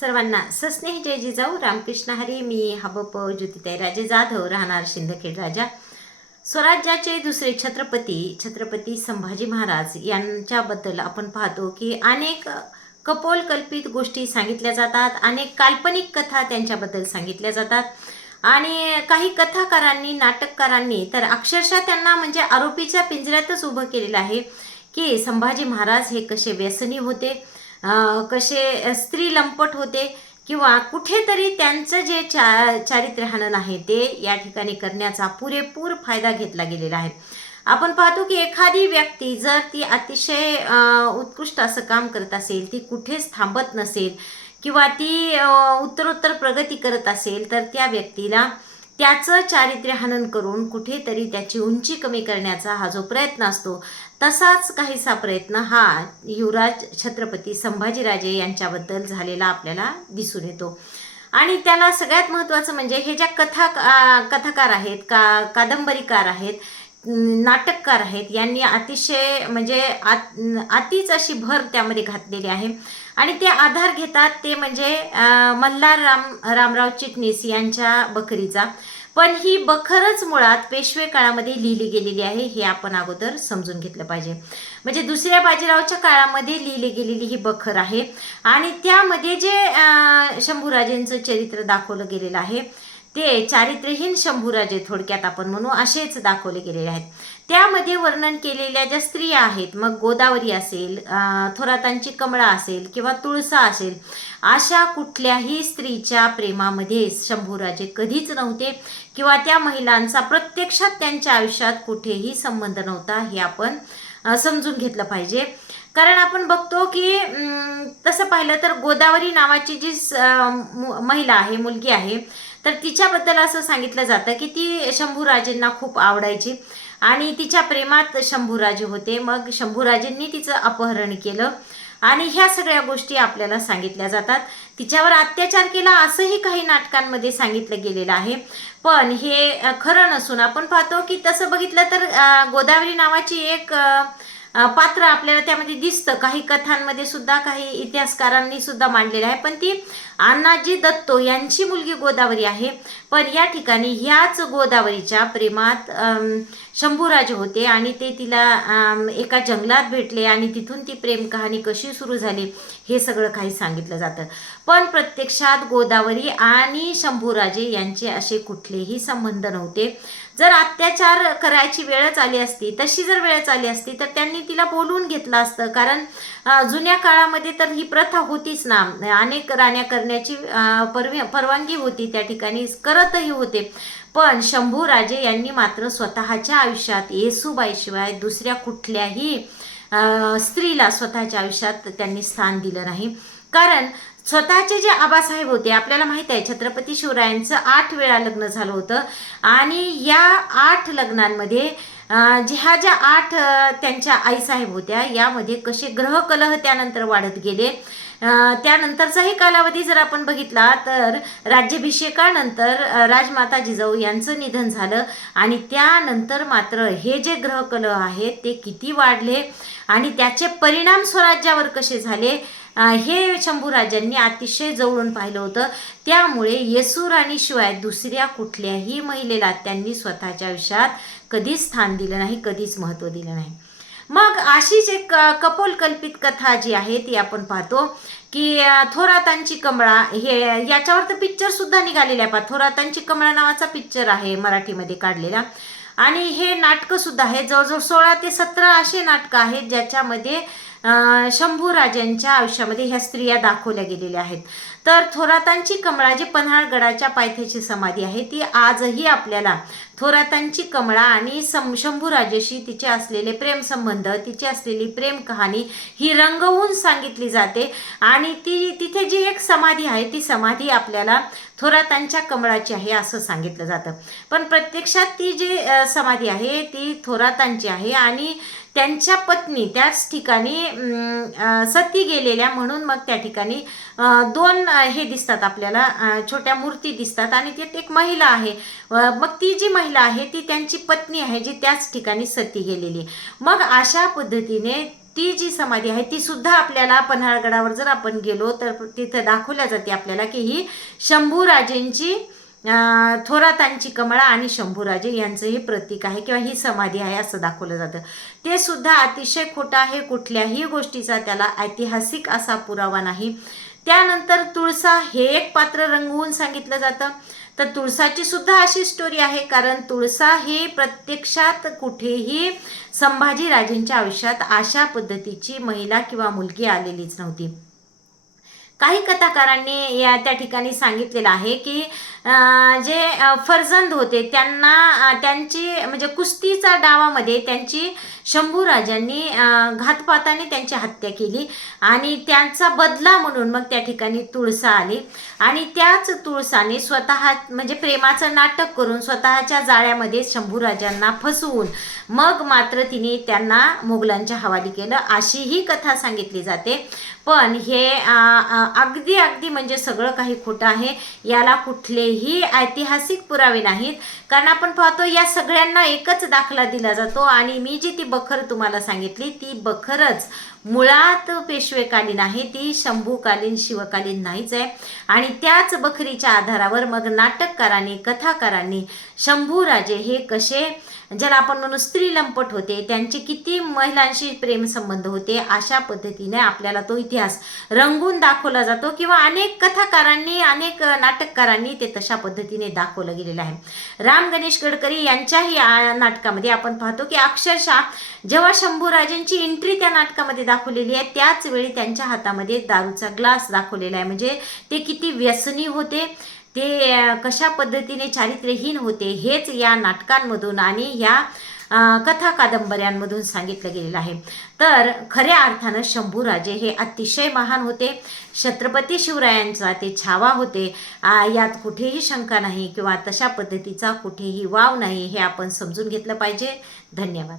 सर्वांना सस्नेह जय जिजाऊ. रामकृष्ण हरी. मी हबप ज्योतिताई राजे जाधव. राहणार शिंदखेड राजा. स्वराज्याचे दुसरे छत्रपती छत्रपती संभाजी महाराज यांच्याबद्दल आपण पाहतो की अनेक कपोल कल्पित गोष्टी सांगितल्या जातात. अनेक काल्पनिक कथा त्यांच्याबद्दल सांगितल्या जातात. आणि काही कथाकारांनी नाटककारांनी तर अक्षरशः त्यांना म्हणजे आरोपीच्या पिंजऱ्यातच उभं केलेलं आहे की संभाजी महाराज हे कसे व्यसनी होते. कसे स्त्री लंपट होते किंवा कुठेतरी त्यांचं जे चा चारित्र्यहनन आहे ते या ठिकाणी करण्याचा पुरेपूर फायदा घेतला गेलेला आहे. आपण पाहतो की एखादी व्यक्ती जर ती अतिशय उत्कृष्ट असं काम करत असेल ती कुठेच थांबत नसेल किंवा ती उत्तरोत्तर प्रगती करत असेल तर त्या व्यक्तीला त्याचं चारित्र्य हनन करून कुठेतरी त्याची उंची कमी करण्याचा हा जो प्रयत्न असतो तसाच काहीसा प्रयत्न हा युवराज छत्रपती संभाजीराजे यांच्याबद्दल झालेला आपल्याला दिसून येतो. आणि त्याला सगळ्यात महत्त्वाचं म्हणजे हे ज्या कथा कथाकार आहेत का कादंबरीकार आहेत नाटककार आहेत. यांनी अतिशय म्हणजे आत अतिच अशी भर त्यामध्ये घातलेली आहे. आणि ते आधार घेतात ते म्हणजे मल्हार राम रामराव चिटणीस यांच्या बकरीचा पण ही बखरच मुळात पेशवे काळामध्ये लिहिली गेलेली आहे हे आपण अगोदर समजून घेतलं पाहिजे. म्हणजे दुसऱ्या बाजीरावच्या काळामध्ये लिहिली गेलेली ही बखर आहे. आणि त्यामध्ये जे शंभूराजेंचं चरित्र दाखवलं गेलेलं आहे ते चारित्र्यहीन शंभूराजे थोडक्यात आपण म्हणू असेच दाखवले गेलेले आहेत. त्यामध्ये वर्णन केलेल्या ज्या स्त्रिया आहेत मग गोदावरी असेल थोरातांची कमळा असेल किंवा तुळसा असेल अशा कुठल्याही स्त्रीच्या प्रेमामध्ये शंभूराजे कधीच नव्हते किंवा त्या महिलांचा प्रत्यक्षात त्यांच्या आयुष्यात कुठेही संबंध नव्हता हे आपण समजून घेतलं पाहिजे. कारण आपण बघतो की तसं पाहिलं तर गोदावरी नावाची जी स- महिला आहे मुलगी आहे तर तिच्याबद्दल असं सांगितलं जातं की ती शंभूराजेंना खूप आवडायची. आणि तिच्या प्रेमात शंभूराजे होते. मग शंभूराजेंनी तिचं अपहरण केलं. आणि ह्या सगळ्या गोष्टी आपल्याला सांगितल्या जातात. तिच्यावर अत्याचार केला असंही काही नाटकांमध्ये सांगितलं गेलेलं आहे. पण हे खरं नसून आपण पाहतो की तसं बघितलं तर गोदावरी नावाची एक पात्र आपल्याला त्यामध्ये दिसतं. काही कथांमध्ये सुद्धा काही इतिहासकारांनी सुद्धा मांडलेलं आहे. पण ती अण्णाजी दत्तो यांची मुलगी गोदावरी आहे. पण या ठिकाणी ह्याच गोदावरीच्या प्रेमात शंभूराजे होते आणि ते तिला एका जंगलात भेटले आणि तिथून ती प्रेम कहाणी कशी सुरू झाली हे सगळं काही सांगितलं जातं. पण प्रत्यक्षात गोदावरी आणि शंभूराजे यांचे असे कुठलेही संबंध नव्हते. जर अत्याचार करायची वेळच आली असती तशी जर वेळच आली असती तर त्यांनी तिला बोलवून घेतलं असतं. कारण जुन्या काळामध्ये तर ही प्रथा होतीच ना. अनेक राण्या करण्याची परवी परवानगी होती त्या ठिकाणी करतही होते. पण शंभूराजे यांनी मात्र स्वतःच्या आयुष्यात येसूबाईशिवाय दुसऱ्या कुठल्याही स्त्रीला स्वतःच्या आयुष्यात त्यांनी स्थान दिलं नाही. कारण स्वतःचे जे आबासाहेब होते आपल्याला माहीत आहे छत्रपती शिवरायांचं आठ वेळा लग्न झालं होतं. आणि या आठ लग्नांमध्ये जे ज्या ज्या आठ त्यांच्या आईसाहेब होत्या यामध्ये कसे ग्रहकलह त्यानंतर वाढत गेले. त्यानंतरचाही कालावधी जर आपण बघितला तर राज्याभिषेकानंतर राजमाता जिजाऊ यांचं निधन झालं. आणि त्यानंतर मात्र हे जे ग्रहकलह आहेत ते किती वाढले. आणि त्याचे परिणाम स्वराज्यावर कसे झाले? हे शंभूराजांनी अतिशय जवळून पाहिलं होतं. त्यामुळे येसूर दुसऱ्या कुठल्याही महिलेला त्यांनी स्वतःच्या आयुष्यात कधीच स्थान दिलं नाही कधीच महत्त्व दिलं नाही. मग अशीच एक अ, कपोल कल्पित कथा जी आहे ती आपण पाहतो की थोरातांची कमळा हे याच्यावर तर पिक्चरसुद्धा निघालेले आहे पहा थोरातांची कमळा नावाचा पिक्चर आहे मराठीमध्ये काढलेला. आणि हे नाटकंसुद्धा आहे. जवळजवळ सोळा ते सतरा असे नाटकं आहेत ज्याच्यामध्ये शंभूराजांच्या आयुष्यामध्ये ह्या स्त्रिया दाखवल्या गेलेल्या आहेत. तर थोरातांची कमळा जी पन्हाळगडाच्या पायथ्याची समाधी आहे ती आजही आपल्याला थोरातांची कमळा आणि सं शंभूराजेशी तिचे असलेले प्रेमसंबंध तिची असलेली प्रेम कहाणी ही रंगवून सांगितली जाते. आणि ती तिथे जी एक समाधी आहे ती समाधी आपल्याला थोरातांच्या कमळाची आहे असं सांगितलं जातं. पण प्रत्यक्षात ती जी समाधी आहे ती थोरातांची आहे आणि त्यांच्या पत्नी त्याच ठिकाणी सती गेलेल्या म्हणून मग त्या ठिकाणी दोन हे दिसतात आपल्याला छोट्या मूर्ती दिसतात आणि त्यात एक महिला आहे. मग ती जी महिला आहे ती त्यांची पत्नी आहे जी त्याच ठिकाणी सती गेलेली. मग अशा पद्धतीने ती जी समाधी आहे ती सुद्धा आपल्याला पन्हाळगडावर जर आपण गेलो तर तिथं दाखवल्या जाते आपल्याला की ही शंभूराजेंची राजेंची थोरातांची कमळा आणि शंभूराजे यांचं हे प्रतीक आहे किंवा ही समाधी आहे असं दाखवलं जातं. ते सुद्धा अतिशय खोटं आहे कुठल्याही गोष्टीचा त्याला ऐतिहासिक असा पुरावा नाही. त्यानंतर तुळसा हे एक पात्र रंगवून सांगितलं जातं. तर तुळसाची सुद्धा अशी स्टोरी आहे कारण तुळसा ही प्रत्यक्षात कुठेही संभाजीराजेंच्या आयुष्यात अशा पद्धतीची महिला किंवा मुलगी आलेलीच नव्हती. काही कथाकारांनी या त्या ठिकाणी सांगितलेलं आहे की जे फरजंद फर्जंद होते त्यांना त्यांची म्हणजे कुस्तीचा डावामध्ये त्यांची शंभूराजांनी घातपाताने त्यांची हत्या केली आणि त्यांचा बदला म्हणून मग त्या ठिकाणी तुळसा आली. आणि त्याच तुळसाने स्वतः म्हणजे प्रेमाचं नाटक करून स्वतःच्या जाळ्यामध्ये शंभूराजांना फसवून मग मात्र तिने त्यांना मुघलांच्या हवाली केलं. अशी ही कथा सांगितली जाते. पण हे अगदी अगदी म्हणजे सगळं काही खोटं आहे. याला कुठले कुठलेही ऐतिहासिक पुरावे नाहीत. कारण आपण पाहतो या सगळ्यांना एकच दाखला दिला जातो. आणि मी जी ती बखर तुम्हाला सांगितली ती बखरच मुळात पेशवेकालीन आहे ती शंभूकालीन शिवकालीन नाहीच आहे. आणि त्याच बखरीच्या आधारावर मग नाटककारांनी कथाकारांनी शंभूराजे हे कसे ज्याला आपण म्हणू स्त्री लंपट होते त्यांचे किती महिलांशी प्रेमसंबंध होते अशा पद्धतीने आपल्याला तो इतिहास रंगून दाखवला जातो किंवा अनेक कथाकारांनी अनेक नाटककारांनी ते तशा पद्धतीने दाखवलं गेलेलं आहे. राम गणेश गडकरी यांच्याही नाटकामध्ये आपण पाहतो की अक्षरशः जेव्हा शंभूराजांची एंट्री त्या नाटकामध्ये दाखवलेली आहे त्याच वेळी त्यांच्या हातामध्ये दारूचा ग्लास दाखवलेला आहे. म्हणजे ते किती व्यसनी होते ते कशा पद्धतीने चारित्र्यहीन होते हेच या नाटकांमधून आणि या कथा कादंबऱ्यांमधून सांगितलं गेलेलं आहे. तर खऱ्या अर्थानं शंभूराजे हे अतिशय महान होते. छत्रपती शिवरायांचा ते छावा होते. यात कुठेही शंका नाही किंवा तशा पद्धतीचा कुठेही वाव नाही हे आपण समजून घेतलं पाहिजे. धन्यवाद.